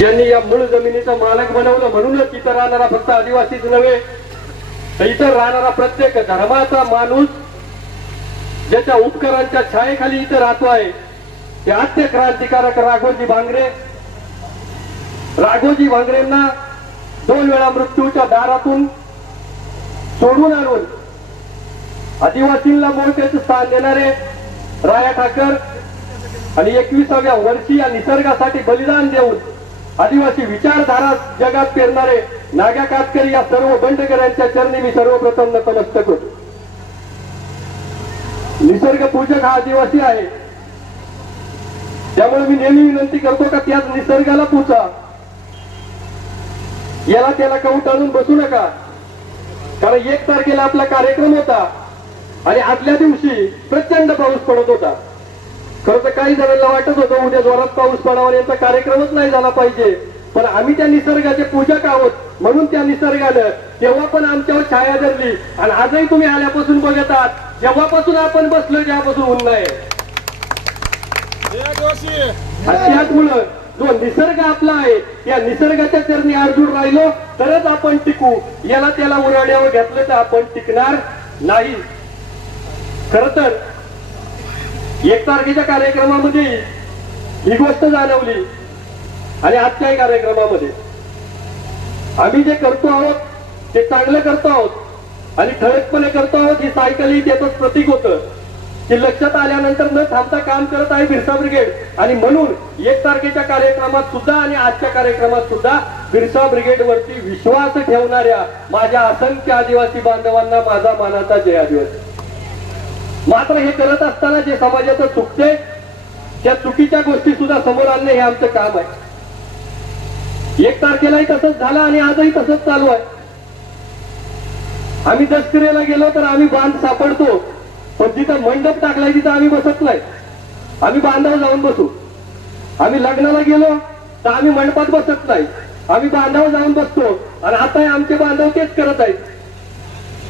ज्यांनी या मूळ जमिनीचा मालक बनवलं म्हणूनच इथं राहणारा फक्त आदिवासीच नव्हे तर इथं राहणारा प्रत्येक धर्माचा माणूस ज्याच्या उपकारांच्या छायेखाली इथं राहतो आहे ते आद्य क्रांतिकारक राघोजी भांगरे. राघोजी भांगरेंना 2 वेळा मृत्यूच्या दारातून सोडून आणून आदिवासींना मोठेच स्थान देणारे राया ठाकर आणि 21व्या वर्षी या निसर्गासाठी बलिदान देऊन आदिवासी विचारधारा जगात पेरणारे नाग्या कातकरी या सर्व बंडकऱ्यांच्या चरणी मी सर्वप्रथम नतमस्तक होतो. निसर्ग पूजक हा आदिवासी आहे त्यामुळे मी नेहमी विनंती करतो का त्याच निसर्गाला पूजा, याला त्याला कवटाळून बसू नका. कारण 1 तारखेला आपला कार्यक्रम होता आणि आदल्या दिवशी प्रचंड पाऊस पडत होता. खरं तर काही जणांना वाटत होतं उद्या जोरात पाऊस पडावा यांचा कार्यक्रमच नाही झाला पाहिजे, पण आम्ही त्या निसर्गाचे पूजक आहोत म्हणून त्या निसर्गानं तेव्हा पण आमच्यावर छाया धरली आणि आजही तुम्ही आल्यापासून बघत आहात जेव्हापासून आपण बसलो तेव्हापासून ऊन नाही. त्याचमुळं जो निसर्ग आपला आहे या निसर्गाच्या चरणी अर्जुन राहिलो तरच आपण टिकू. याला त्याला उराड्यावर घेतलं तर आपण टिकणार नाही. खर तर 1 तारखेच्या कार्यक्रमामध्ये ही गोष्ट जाणवली आणि आजच्याही कार्यक्रमामध्ये आम्ही जे करतो आहोत ते चांगलं करतो आहोत आणि ठळकपणे करतो आहोत. ही सायकल ही त्याचंच प्रतीक होतं की लक्षात आल्यानंतर न थांबता काम करत आहे बिरसा ब्रिगेड आणि म्हणून 1 तारखेच्या कार्यक्रमात सुद्धा आणि आजच्या कार्यक्रमात सुद्धा बिरसा ब्रिगेड वरती विश्वास ठेवणाऱ्या माझ्या असंख्य आदिवासी बांधवांना माझा मानाचा जय आदिवासी. मात्र हे करत असताना जे समाजाचं चुकते त्या चुकीच्या गोष्टी सुद्धा समोर आणणे हे आमचं काम आहे. 1 तारखेलाही तसंच झालं आणि आजही तसंच चालू आहे. आम्ही दशकरेला गेलो तर आम्ही बांध सापडतो पण जिथं मंडप टाकलाय तिथं आम्ही बसत नाही. आम्ही बांधावर जाऊन बसू. आम्ही लग्नाला गेलो तर आम्ही मंडपात बसत नाही, आम्ही बांधावर जाऊन बसतो आणि आता आमचे बांधव तेच करत आहेत.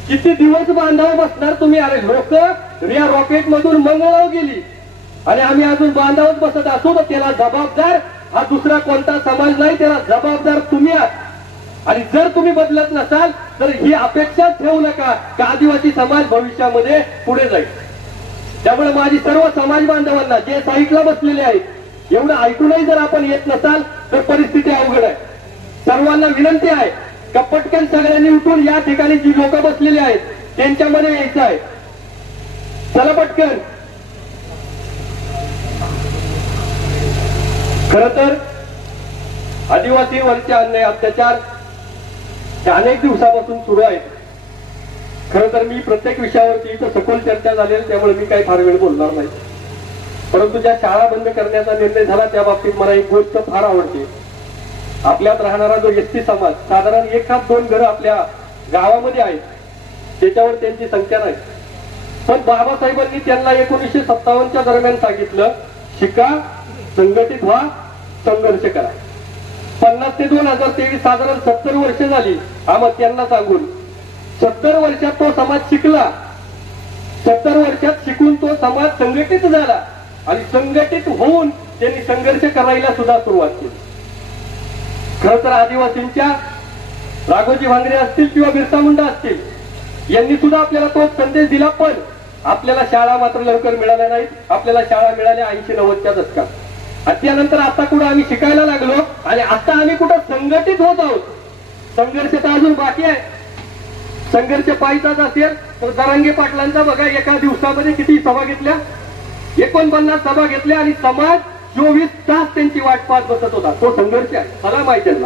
किती दिवस बांधावर बसणार तुम्ही? अरे लोक रिया रॉकेट मधून मंगळावर गेली आणि आम्ही अजून बांधावरच बसत असू तर त्याला जबाबदार हा दुसरा कोणता समाज नाही, त्याला जबाबदार तुम्ही आहात. आणि जर तुम्ही बदलत नसाल तर ही अपेक्षा ठेवू नका की आदिवासी समाज भविष्यामध्ये पुढे जाईल. त्यामुळे माझी सर्व समाज बांधवांना जे साईटला बसलेले आहेत एवढं ऐकूनही जर आपण येत नसाल तर परिस्थिती अवघड आहे. सर्वांना विनंती आहे का पटकन सगळ्यांनी उठून या ठिकाणी जी लोक बसलेली आहेत त्यांच्यामध्ये यायचं आहे. चला पटकन. खर तर आदिवासीवरचे अन्याय अत्याचार हे अनेक दिवसापासून सुरू आहेत. खरं तर मी प्रत्येक विषयावरती इथं सखोल चर्चा झालेली त्यामुळे मी काही फार वेळ बोलणार नाही. परंतु ज्या शाळा बंद करण्याचा निर्णय झाला त्या बाबतीत मला एक गोष्ट फार आवडते. आपल्यात राहणारा जो एसटी समाज साधारण 1-2 घरं आपल्या गावामध्ये आहेत त्याच्यावर त्यांची संख्या नाही, पण बाबासाहेबांनी त्यांना 1957च्या दरम्यान सांगितलं शिका, संघटित व्हा, संघर्ष करा. 50 ते 2023 साधारण 70 वर्ष झाली आम्हाला त्यांना सांगून. 70 वर्षात तो समाज शिकला, 70 वर्षात शिकून तो समाज संघटित झाला आणि संघटित होऊन त्यांनी संघर्ष करायला सुद्धा सुरुवात केली. खर तर आदिवासींच्या राघोजी भांगरे असतील किंवा बिरसा मुंडा असतील यांनी सुद्धा आपल्याला तोच संदेश दिला. पण आपल्याला शाळा मात्र लवकर मिळाल्या नाहीत. आपल्याला शाळा मिळाल्या 80-90च्या दशकात आणि त्यानंतर आता कुठं आम्ही शिकायला लागलो आणि आता आम्ही कुठं संघटित होत आहोत. संघर्ष तर अजून बाकी आहे. संघर्ष पाहिजेच असेल तर जरांगे पाटलांचा बघा एका दिवसामध्ये किती सभा घेतल्या, 49 सभा घेतल्या आणि समाज 24 तास त्यांची वाट पाहत बसत होता. तो संघर्ष आहे, मला माहिती आहे.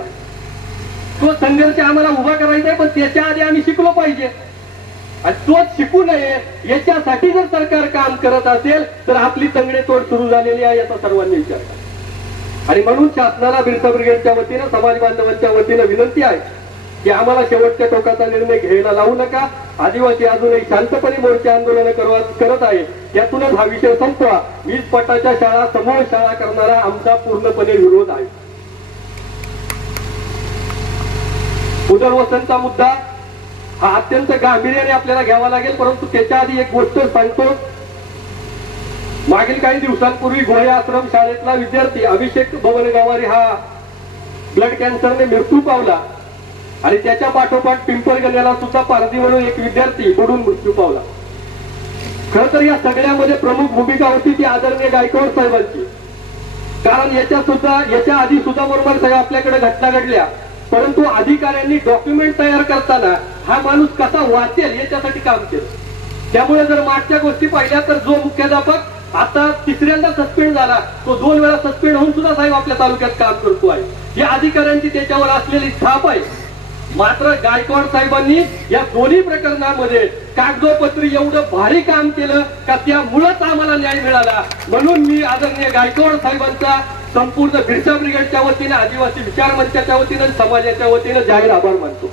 तो संघर्ष आम्हाला उभा करायचा आहे पण त्याच्या आधी आम्ही शिकलो पाहिजे आणि तोच शिकू नये याच्यासाठी जर सरकार काम करत असेल तर आपली तंगडेतोड सुरू झालेली आहे याचा सर्वांनी विचार करा. आणि म्हणून शासनाला बिरसा ब्रिगेडच्या वतीनं समाज बांधवांच्या वतीनं विनंती आहे की आम्हाला शेवटच्या टोकाचा निर्णय घ्यायला लावू नका. आदिवासी अजूनही शांतपणे मोर्चे आंदोलन करत आहे त्यातूनच हा विषय संपवा. 20 पटाच्या शाळा समूह शाळा करणारा आमचा पूर्णपणे विरोध आहे. पुनर्वसनचा मुद्दा हा अत्यंत गांभीर्याने आपल्याला घ्यावा लागेल. परंतु त्याच्या आधी एक गोष्ट सांगतो. मागील काही दिवसांपूर्वी गोळे आश्रम शाळेतला विद्यार्थी अभिषेक भवन गवारी हा ब्लड कॅन्सरने मृत्यू पावला आणि त्याच्या पाठोपाठ पिंपळगण्याला सुद्धा पारधीवरून एक विद्यार्थी बुडून मृत्यू पावला. खर तर या सगळ्यामध्ये प्रमुख भूमिका होती ती आदरणीय गायकवाड साहेबांची. कारण याच्या आधी सुद्धा मोरमार साहेब आपल्याकडे घटना घडल्या, परंतु अधिकाऱ्यांनी डॉक्युमेंट तयार करताना हा माणूस कसा वाचेल याच्यासाठी काम केलं. त्यामुळे जर मागच्या गोष्टी पाहिल्या तर जो मुख्याध्यापक आता तिसऱ्यांदा सस्पेंड झाला तो 2 वेळा सस्पेंड होऊन सुद्धा साहेब आपल्या तालुक्यात काम करतो आहे. या अधिकाऱ्यांची त्याच्यावर असलेली छाप आहे. मात्र गायकवाड साहेबांनी या दोन्ही प्रकरणामध्ये कागदोपत्री एवढं भारी काम केलं का त्यामुळेच आम्हाला न्याय मिळाला. म्हणून मी आदरणीय गायकवाड साहेबांचा संपूर्ण बिरसा ब्रिगेडच्या वतीने, आदिवासी विचार मंचाच्या वतीने, समाजाच्या वतीने जाहीर आभार मानतो.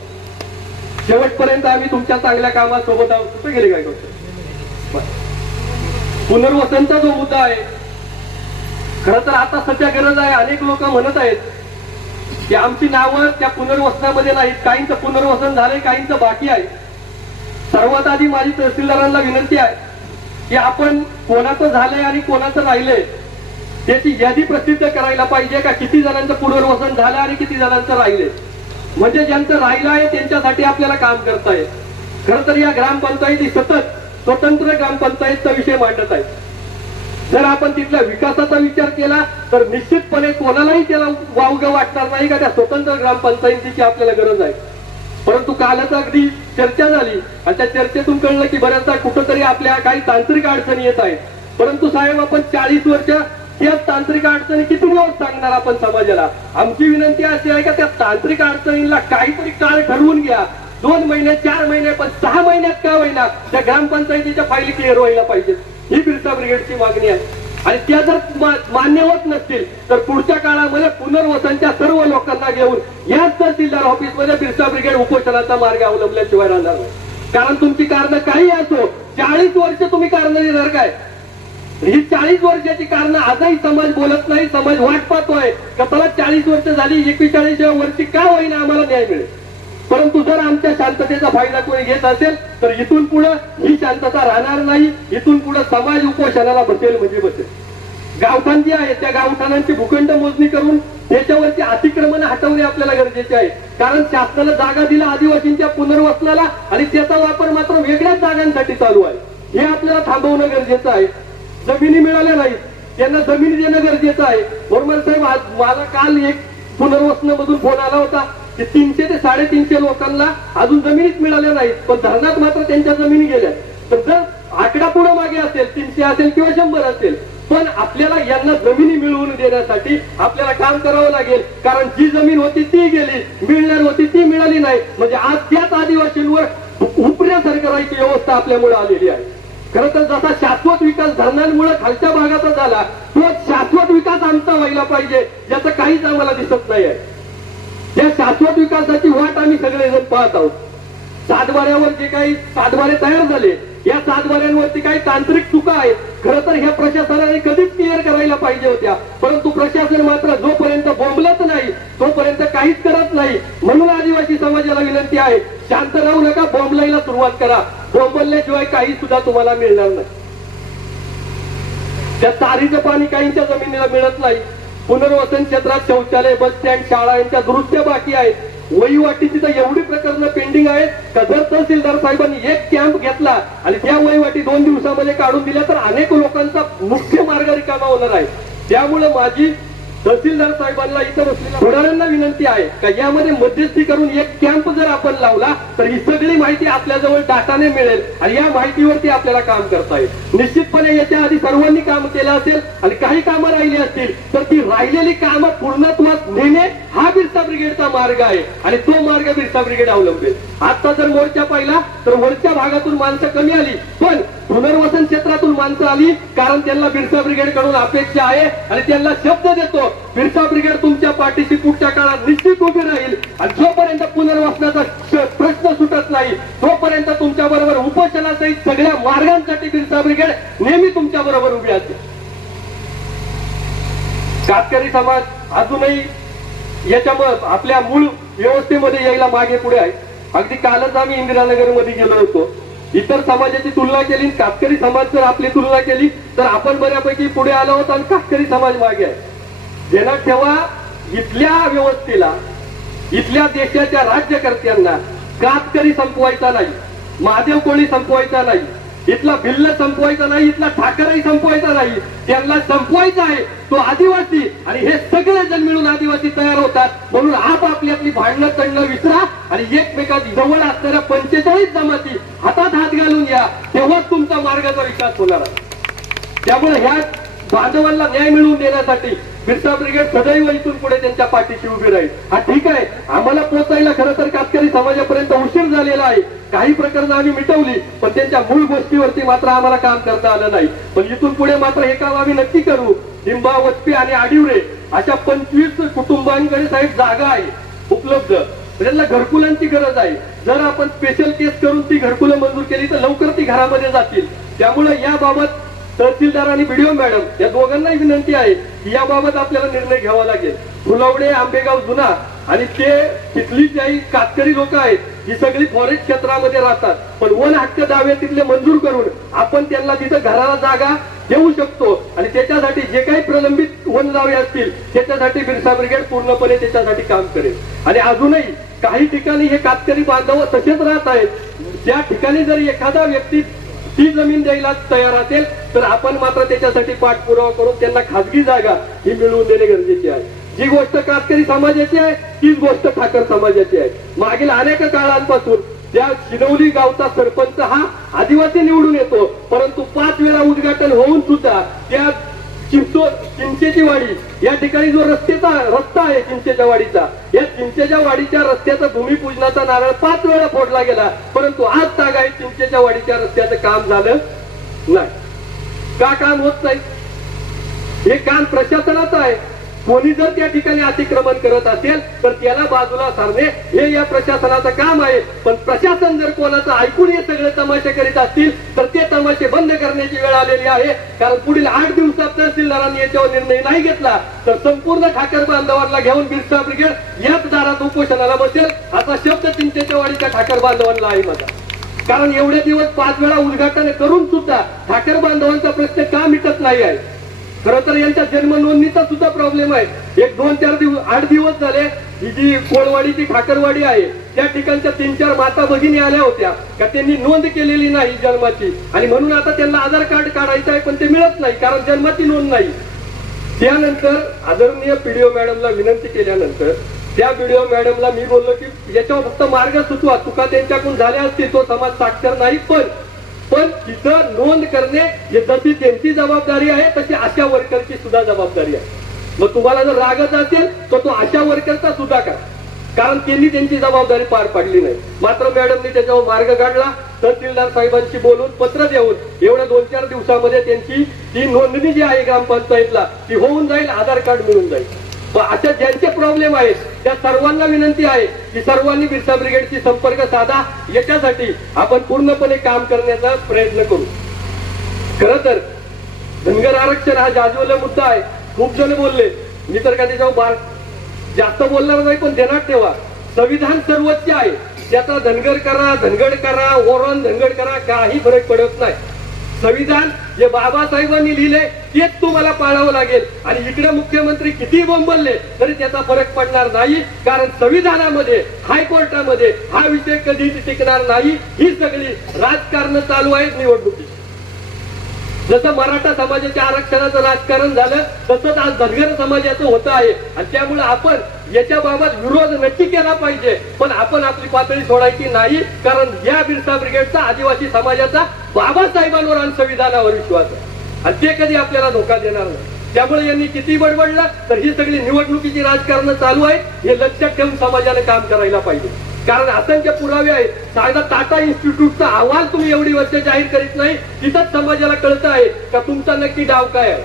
शेवटपर्यंत आम्ही तुमच्या चांगल्या कामासोबत आहोत. कुठे गेले गायकवाड साहेब? पुनर्वसनचा जो मुद्दा आहे, खर तर आता सध्या गरज आहे. अनेक लोक म्हणत आहेत की आमची नावं त्या पुनर्वसनामध्ये नाहीत, काहींचं पुनर्वसन झालंय, काहींचं बाकी आहे. सर्वात आधी माझी तहसीलदारांना विनंती आहे की आपण कोणाचं झालंय आणि कोणाचं राहिलंय त्याची यादी प्रसिद्ध करायला पाहिजे. का किती जणांचं पुनर्वसन झालं आणि किती जणांचं राहिलंय, म्हणजे ज्यांचं राहिलं आहे त्यांच्यासाठी आपल्याला काम करता येईल. खरं तर या ग्रामपंचायती सतत स्वतंत्र ग्रामपंचायतचा विषय मांडत आहेत. जर आपण तिथल्या विकासाचा विचार केला तर निश्चितपणे कोणालाही त्याला वावगं वाटणार नाही का त्या स्वतंत्र ग्रामपंचायतीची आपल्याला गरज आहे. परंतु कालच अगदी चर्चा झाली आणि त्या चर्चेतून कळलं की बऱ्याचदा कुठंतरी आपल्या काही तांत्रिक अडचणी येत आहेत. परंतु साहेब आपण 40 वर्ष या तांत्रिक अडचणी किती दिवस सांगणार आपण समाजाला? आमची विनंती अशी आहे का त्या तांत्रिक अडचणींना काहीतरी काळ ठरवून घ्या. 2 महिने 4 महिने पण 6 महिन्यात का होईना त्या ग्रामपंचायतीच्या फाईली क्लिअर व्हायला पाहिजेत. ही बिरसा ब्रिगेडची मागणी आहे. आणि त्या जर मान्य होत नसतील तर पुढच्या काळामध्ये पुनर्वसनच्या सर्व लोकांना घेऊन याच तहसीलदार ऑफिसमध्ये बिरसा ब्रिगेड उपोषणाचा मार्ग अवलंबल्याशिवाय राहणार नाही. कारण तुमची कारणं काही असो, 40 वर्ष तुम्ही कारणं देणार काय? ही 40 वर्षाची कारणं आजही समाज बोलत नाही. समाज वाट पाहतोय का त्याला 40 वर्ष झाली, 41व्या वर्षी का होईना आम्हाला न्याय मिळेल. परंतु जर आमच्या शांततेचा फायदा कोणी घेत असेल तर इथून पुढे ही शांतता राहणार नाही. इथून पुढे समाज उपोषणाला बसेल म्हणजे बसेल. गावठाण जी आहे त्या गावठाणांची भूखंड मोजणी करून त्याच्यावरची अतिक्रमण हटवणे आपल्याला गरजेचे आहे. कारण शासनाला जागा दिला आदिवासींच्या पुनर्वसनाला आणि त्याचा वापर मात्र वेगळ्याच जागांसाठी चालू आहे. हे आपल्याला थांबवणं गरजेचं आहे. जमिनी मिळाल्या नाहीत, त्यांना जमिनी देणं गरजेचं आहे. मोरमार साहेब, मला काल एक पुनर्वसनामधून फोन आला होता की 300 ते 350 लोकांना अजून जमिनीच मिळाल्या नाहीत, पण धरणात मात्र त्यांच्या जमिनी गेल्या. तर जर आकडा पुढे मागे असेल, 300 असेल किंवा 100 असेल, पण आपल्याला यांना जमिनी मिळवून देण्यासाठी आपल्याला काम करावं लागेल. कारण जी जमीन होती ती गेली, मिळणार होती ती मिळाली नाही, म्हणजे आज त्याच आदिवासींवर उपऱ्यासारखं राहायची व्यवस्था आपल्यामुळे आलेली आहे. खरं तर जसा शाश्वत विकास धरणांमुळे खालच्या भागाचा झाला, तो शाश्वत विकास आमचा व्हायला पाहिजे, ज्याचं काहीच आम्हाला दिसत नाही आहे. या शाश्वत विकासाची वाट आम्ही सगळेजण पाहत आहोत. सातबाऱ्यावर जे काही सातबारे तयार झाले, या सातबाऱ्यांवरती काही तांत्रिक चुका आहेत. खरं तर ह्या प्रशासनाने कधीच क्लिअर करायला पाहिजे होत्या, परंतु प्रशासन मात्र जोपर्यंत बोंबलत नाही तोपर्यंत काहीच करत नाही. म्हणून आदिवासी समाजाला विनंती आहे, शांत राहू नका, बोंबलायला सुरुवात करा. बोंबलल्याशिवाय काही सुद्धा तुम्हाला मिळणार नाही. त्या तारीचं पाणी काहींच्या जमिनीला मिळत नाही. पुनर्वसन क्षेत्रात शौचालय, बस स्टँड, शाळा यांच्या दुरुस्त्या बाकी आहेत. वहिवाटीची तर एवढी प्रकरणं पेंडिंग आहेत का जर तहसीलदार साहेबांनी एक कॅम्प घेतला आणि त्या वहिवाटी 2 दिवसामध्ये काढून दिल्या तर अनेक लोकांचा मुख्य मार्ग रिकामा होणार आहे. त्यामुळे माझी तहसीलदार साहेबांना इतर असलेल्या पुढाऱ्यांना विनंती आहे का यामध्ये मध्यस्थी करून एक कॅम्प जर आपण लावला तर ही सगळी माहिती आपल्याजवळ डाटाने मिळेल आणि या माहितीवरती आपल्याला काम करता येईल. निश्चितपणे याच्या आधी सर्वांनी काम केलं असेल आणि काही कामं राहिली असतील तर ती राहिलेली कामं पूर्णत्वास नेणे हा बिरसा ब्रिगेडचा मार्ग आहे आणि तो मार्ग बिरसा ब्रिगेड अवलंबेल. आता जर मोर्चा पाहिला तर वरच्या भागातून माणसं कमी आली, पण पुनर्वसन क्षेत्रातून माणसं आली, कारण त्यांना बिरसा ब्रिगेड कडून अपेक्षा आहे आणि त्यांना शब्द देतो बिरसा ब्रिगेड तुमच्या पाठीशी पुढच्या काळात निश्चित उभी राहील. आणि जोपर्यंत पुनर्वसनाचा प्रश्न सुटत नाही तोपर्यंत तुमच्या बरोबर उपोषणासहित सगळ्या मार्गांसाठी बिरसा ब्रिगेड नेहमी तुमच्या बरोबर उभी असेल. कातकरी समाज अजूनही याच्यामुळे आपल्या मूळ व्यवस्थेमध्ये यायला मागे पुढे आहे. अगदी कालच आम्ही इंदिरानगर मध्ये गेलो होतो. इतर समाजाची तुलना केली, कातकरी समाज जर आपली तुलना केली तर आपण बऱ्यापैकी पुढे आलो आहोत आणि कातकरी समाज मागे आहे. ध्यानात ठेवा, इथल्या व्यवस्थेला, इथल्या देशाच्या राज्यकर्त्यांना कातकरी संपवायचा नाही, महादेव कोळी संपवायचा नाही, इथला भिल्ल संपवायचा नाही, इथला ठाकरही संपवायचा नाही, त्यांना संपवायचा आहे तो आदिवासी. आणि हे सगळे जण मिळून आदिवासी तयार होतात. म्हणून आपली भांडणं तणणं विसरा आणि एकमेकांची जवळ असणाऱ्या 45 जमाती हातात हात घालून या, तेव्हाच तुमचा मार्गाचा विकास होणार आहे. त्यामुळे ह्या बांधवांना न्याय मिळवून देण्यासाठी बिरसा ब्रिगेड सदैव इथून पुढे त्यांच्या पाठीशी उभी राहील. हा ठीक आहे, आम्हाला पोहोचायला खरं तर कातकरी समाजापर्यंत उशीर झालेला आहे. काही प्रकरणं आम्ही मिटवली, पण त्यांच्या मूळ गोष्टीवरती मात्र आम्हाला काम करता आलं नाही. पण इथून पुढे मात्र हे काम आम्ही नक्की करू. लिंबा, वस्पी आणि आडिवरे अशा 25 कुटुंबांकडे साहेब जागा आहे उपलब्ध. त्यांना घरकुलांची गरज आहे. जर आपण स्पेशल केस करून ती घरकुलं मंजूर केली तर लवकर ती घरामध्ये जातील. त्यामुळे याबाबत तहसीलदार आणि बीडीओ मॅडम या दोघांनाही विनंती आहे की याबाबत आपल्याला निर्णय घ्यावा लागेल. फुलवडे, आंबेगाव जुना आणि ते तिथली काही कातकरी लोक आहेत ही सगळी फॉरेस्ट क्षेत्रामध्ये राहतात, पण वन हक्क दावे तिथले मंजूर करून आपण त्यांना तिथं घराला जागा देऊ शकतो. आणि त्याच्यासाठी जे काही प्रलंबित वन दावे असतील त्याच्यासाठी बिरसा ब्रिगेड पूर्णपणे त्याच्यासाठी काम करेल. आणि अजूनही काही ठिकाणी हे कातकरी बांधव तसेच राहत आहेत. त्या ठिकाणी जर एखादा व्यक्ती ती जमीन द्यायला तयार असेल तर आपण मात्र त्याच्यासाठी पाठपुरावा करून त्यांना खाजगी जागा ही मिळवून देणे गरजेचे आहे. जी गोष्ट कातकरी समाजाची आहे तीच गोष्ट ठाकर समाजाची आहे. मागील अनेक काळांपासून त्या शिनवली गावचा सरपंच हा आदिवासी निवडून येतो, परंतु 5 वेळा उद्घाटन होऊन सुद्धा त्या चिंचेची वाडी या ठिकाणी जो रस्ता आहे चिंचेच्या वाडीचा, या चिंचेच्या वाडीच्या रस्त्याचा भूमिपूजनाचा नारळ 5 वेळा फोडला गेला, परंतु आज तागाय चिंचेच्या वाडीच्या रस्त्याचं काम झालं नाही. का काम होत नाही? हे काम प्रशासनाचं आहे. कोणी जर त्या ठिकाणी अतिक्रमण करत असेल तर त्याला बाजूला सारणे हे या प्रशासनाचं काम आहे. पण प्रशासन जर कोणाचं ऐकून हे सगळे तमाशे करीत असतील तर ते तमाशे बंद करण्याची वेळ आलेली आहे. कारण पुढील 8 दिवसात तहसीलदारांनी याच्यावर निर्णय नाही घेतला तर संपूर्ण ठाकर बांधवांना घेऊन बिरसा ब्रिगेड याच दारात उपोषणाला बसेल असा शब्द चिंचेच्या वाडीच्या ठाकर बांधवांना आहे माझा. कारण एवढे दिवस 5 वेळा उद्घाटन करून सुद्धा ठाकर बांधवांचा प्रश्न का मिटत नाही आहे? खरं तर यांच्या जन्म नोंदणीचा सुद्धा प्रॉब्लेम आहे. 1-2-4 दिवस 8 दिवस झाले ही जी कोळवाडीची ठाकरवाडी आहे त्या ठिकाणच्या 3-4 माता भगिनी आल्या होत्या का त्यांनी नोंद केलेली नाही जन्माची, आणि म्हणून आता त्यांना आधार कार्ड काढायचं आहे पण ते मिळत नाही कारण जन्माची नोंद नाही. त्यानंतर आदरणीय पीडीओ मॅडमला विनंती केल्यानंतर त्या पीडीओ मॅडमला मी बोललो की याच्यावर फक्त मार्ग सुचवा, चुका त्यांच्याकडून झाल्या असतील, तो समाज साक्षर नाही, पण तिथं नोंद करणे हे जशी त्यांची जबाबदारी आहे तशी आशा वर्करची सुद्धा जबाबदारी आहे. मग तुम्हाला जर रागत असेल तर तो आशा वर्करचा सुद्धा करा, कारण त्यांनी त्यांची जबाबदारी पार पाडली नाही. मात्र मॅडमनी त्याच्यावर मार्ग काढला. तहसीलदार साहेबांशी बोलून पत्र देऊन एवढ्या 2-4 दिवसामध्ये त्यांची ती नोंदणी जी आहे ग्रामपंचायतला ती होऊन जाईल, आधार कार्ड मिळून जाईल. अशा ज्यांचे प्रॉब्लेम आहेत त्या सर्वांना विनंती आहे की सर्वांनी बिरसा ब्रिगेडशी संपर्क साधा. याच्यासाठी आपण पूर्णपणे काम करण्याचा प्रयत्न करू. खरं तर धनगर आरक्षण हा जाज्वल्य मुद्दा आहे. खूप जण बोलले, मी तर का त्याच्यावर जास्त बोलणार नाही, पण ध्यानात ठेवा संविधान सर्वोच्च आहे. त्याचा धनगर करा, धनगड करा, ओरण धनगड करा, काही फरक पडत नाही. संविधान जे बाबासाहेबांनी लिहिले तेच तुम्हाला पाळावं लागेल. आणि इकडे मुख्यमंत्री किती बोंबलले तरी त्याचा फरक पडणार नाही, कारण संविधानामध्ये हायकोर्टामध्ये हा विषय कधीच टिकणार नाही. ही सगळी राजकारण चालू आहेत निवडणुकीची. जसं मराठा समाजाच्या आरक्षणाचं राजकारण झालं तसंच आज धनगर समाजाचं होत आहे. आणि त्यामुळे आपण याच्याबाबत विरोध नक्की केला पाहिजे, पण आपण आपली पातळी सोडायची नाही, कारण या बिरसा ब्रिगेडचा आदिवासी समाजाचा बाबासाहेबांवर आणि संविधानावर विश्वास आहे आणि ते कधी आपल्याला धोका देणार नाही. त्यामुळे यांनी किती बडबडलं तर ही सगळी निवडणुकीची राजकारण चालू आहे हे लक्षात ठेवून समाजाने काम करायला पाहिजे. कारण असंख्य पुरावे आहेत. साधा टाटा इन्स्टिट्यूटचा अहवाल तुम्ही एवढी वर्ष जाहीर करीत नाही, तिथंच समाजाला कळत आहे का तुमचा नक्की डाव काय आहे.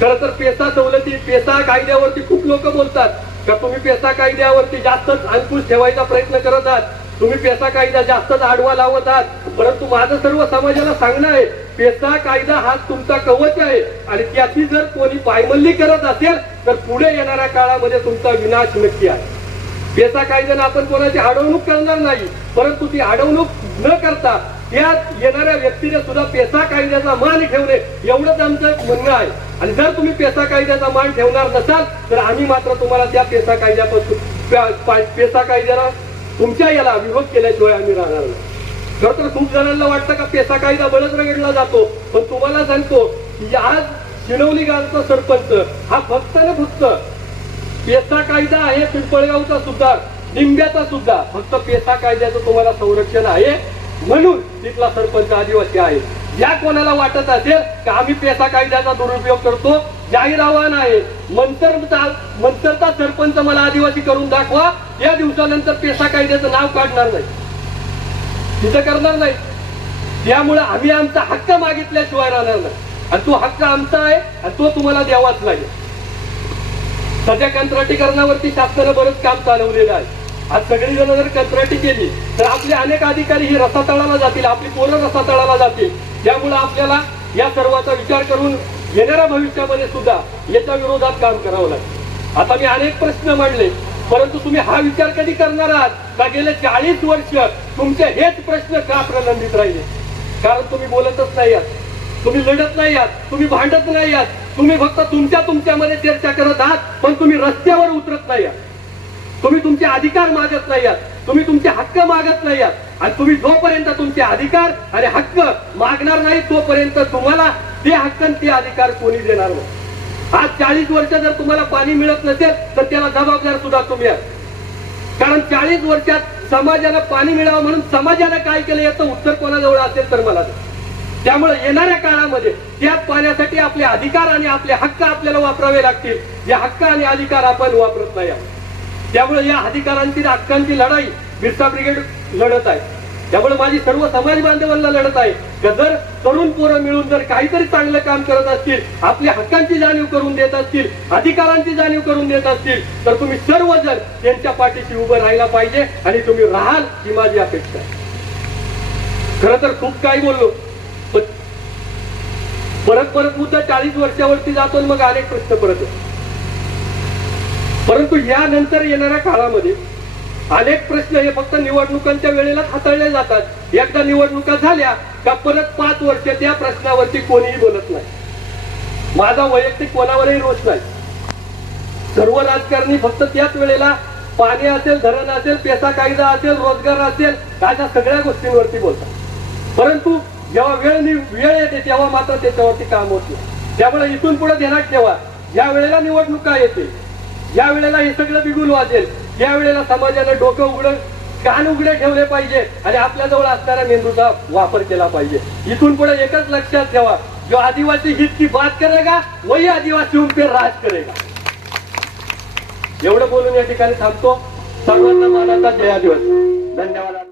खरं तर पेसा सवलती, पेसा कायद्यावरती खूप लोक बोलतात का तुम्ही पेसा कायद्यावरती जास्तच अंकुश ठेवायचा प्रयत्न करत आहात, तुम्ही पेसा कायदा जास्तच आडवा लावत आहात. परंतु माझं सर्व समाजाला सांगणं आहे पेसा कायदा हा तुमचा कवच आहे आणि त्याची जर कोणी पायमल्ली करत असेल तर पुढे येणाऱ्या काळामध्ये तुमचा विनाश नक्की आहे. पेसा कायद्याने आपण कोणाची अडवणूक करणार नाही, परंतु ती अडवणूक न करता त्या येणाऱ्या व्यक्तीने सुद्धा पेसा कायद्याचा मान ठेवणे एवढंच आमचं म्हणणं आहे. आणि जर तुम्ही पेसा कायद्याचा मान ठेवणार नसाल तर आम्ही मात्र तुम्हाला त्या पेसा कायद्यापासून पेसा कायद्याला तुमच्या याला विरोध केल्याशिवाय आम्ही राहणार नाही. खरं तर खूप जणांना वाटतं का पेसा कायदा बळच रगडला जातो, पण तुम्हाला सांगतो की आज शिणवली गावचा सरपंच हा फक्त ना फक्त पेसा कायदा आहे, पिंपळगावचा सुद्धा, निंब्याचा सुद्धा फक्त पेसा कायद्याचं तुम्हाला संरक्षण आहे म्हणून तिथला सरपंच आदिवासी आहे. ज्या कोणाला वाटत असेल की आम्ही पेसा कायद्याचा दुरुपयोग करतो, जाहीर आव्हान आहे, मंतरचा सरपंच मला आदिवासी करून दाखवा, या दिवसानंतर पेसा कायद्याचं नाव काढणार नाही, तिथं करणार नाही. त्यामुळे आम्ही आमचा हक्क मागितल्याशिवाय राहणार नाही आणि तो हक्क आमचा आहे आणि तो तुम्हाला द्यावाच लागेल. सध्या कंत्राटीकरणावरती शासनानं बरंच काम चालवलेलं आहे. आज सगळी जण जर कंत्राटी केली तर आपले अनेक अधिकारी ही रसातळाला जातील, आपली पोरं रसातळाला जातील. त्यामुळे आपल्याला या सर्वाचा विचार करून येणाऱ्या भविष्यामध्ये सुद्धा याच्या विरोधात काम करावं लागेल. आता मी अनेक प्रश्न मांडले, परंतु तुम्ही हा विचार कधी करणार आहात का गेले 40 वर्ष तुमचे हेच प्रश्न का प्रलंबित राहिले? कारण तुम्ही बोलतच नाही आहात, तुम्ही लढत नाही आहात, तुम्ही भांडत नाही आहात, तुम्ही फक्त तुमच्यामध्ये चर्चा करत आहात, पण तुम्ही रस्त्यावर उतरत नाही आहात, तुम्ही तुमचे अधिकार मागत नाही आहात, तुम्ही तुमचे हक्क मागत नाही आहात. आणि तुम्ही जोपर्यंत तुमचे अधिकार आणि हक्क मागणार नाही तोपर्यंत तुम्हाला ते हक्क आणि ते अधिकार कोणी देणार नाही. आज 40 वर्ष जर तुम्हाला पाणी मिळत नसेल तर त्याला जबाबदार सुद्धा तुम्ही आहात. कारण 40 वर्षात समाजाला पाणी मिळावं म्हणून समाजाने काय केलं याचं उत्तर कोणाजवळ असेल तर मला द्या. त्यामुळे येणाऱ्या काळामध्ये त्या पाण्यासाठी आपले अधिकार आणि आपले हक्क आपल्याला वापरावे लागतील, जे हक्क आणि अधिकार आपण वापरत नाही आहोत. त्यामुळे या अधिकारांची हक्कांची लढाई बिरसा ब्रिगेड लढत आहे. त्यामुळे माझी सर्व समाज बांधवांना लढत आहे की जर तरुण पोरं मिळून जर काहीतरी चांगलं काम करत असतील, आपल्या हक्कांची जाणीव करून देत असतील, अधिकारांची जाणीव करून देत असतील तर तुम्ही सर्वजण त्यांच्या पाठीशी उभं राहायला पाहिजे आणि तुम्ही राहाल ही माझी अपेक्षा आहे. खरं तर खूप काही बोललो, परत मुद्दा 40 वर्षावरती जातो मग अनेक प्रश्न परत. परंतु यानंतर येणाऱ्या काळामध्ये अनेक प्रश्न हे फक्त निवडणुकांच्या वेळेला हाताळले जातात. एकदा निवडणुका झाल्या का परत 5 वर्ष त्या प्रश्नावरती कोणीही बोलत नाही. माझा वैयक्तिक कोणावरही रोष नाही. सर्व राजकारणी फक्त त्याच वेळेला पाणी असेल, धरण असेल, पेसा कायदा असेल, रोजगार असेल, अशा सगळ्या गोष्टींवरती बोलतात. परंतु जेव्हा वेळ येते तेव्हा मात्र त्याच्यावरती काम होत नाही. त्यामुळे इथून पुढे ध्यानात ठेवा, ज्या वेळेला निवडणुका येते, ज्या वेळेला हे सगळं बिगुल वाजेल, त्या वेळेला समाजाने डोकं उघडं, कान उघडे ठेवले पाहिजे आणि आपल्या जवळ असणाऱ्या मेंदूचा वापर केला पाहिजे. इथून पुढे एकच लक्षात ठेवा, जो आदिवासी हित की बात करेगा वही आदिवासी पे राज करेगा. एवढं बोलून या ठिकाणी थांबतो. सर्वांना मानाचा जय आदिवासी. धन्यवाद.